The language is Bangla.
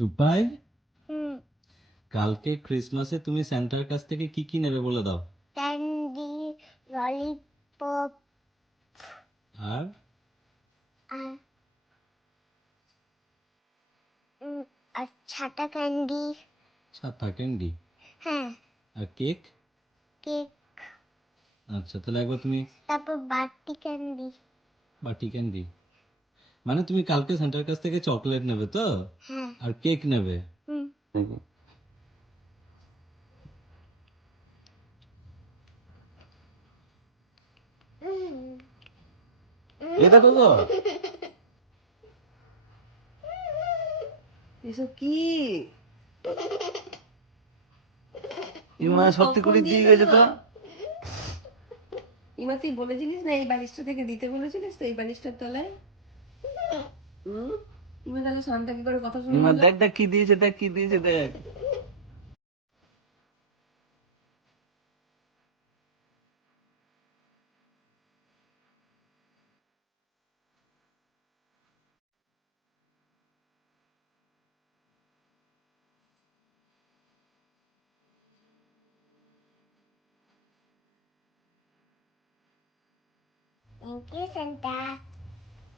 টুপাই কালকে ক্রিসমাসে তুমি স্যান্টার কাছ থেকে কি কি নেবে বলে দাও? ক্যান্ডি ললিপপ আর? আর ছাটা ক্যান্ডি। ছাতা ক্যান্ডি? হ্যাঁ। আর কেক? কেক। আচ্ছা তাহলে একবার তুমি তারপর বাটি ক্যান্ডি। বাটি ক্যান্ডি। মানে তুমি কালকে সেন্টার কাছ থেকে চকলেট নেবে তো? হ্যাঁ। আর কেক নেবে? এটা তো এসব কি? ইমা সত্যি করে দিয়ে গেছে তো? ইমা তুই বলেছিলিস না এই বালিশটা থেকে দিতে বলেছিলিস তো এই বালিশটার তলায়? হুম? ইমা তাহলে শান্তা কি করে কথা শুনে দেখ দেখ কি দিয়েছে দেখ কি দিয়েছে দেখ Thank you, Santa.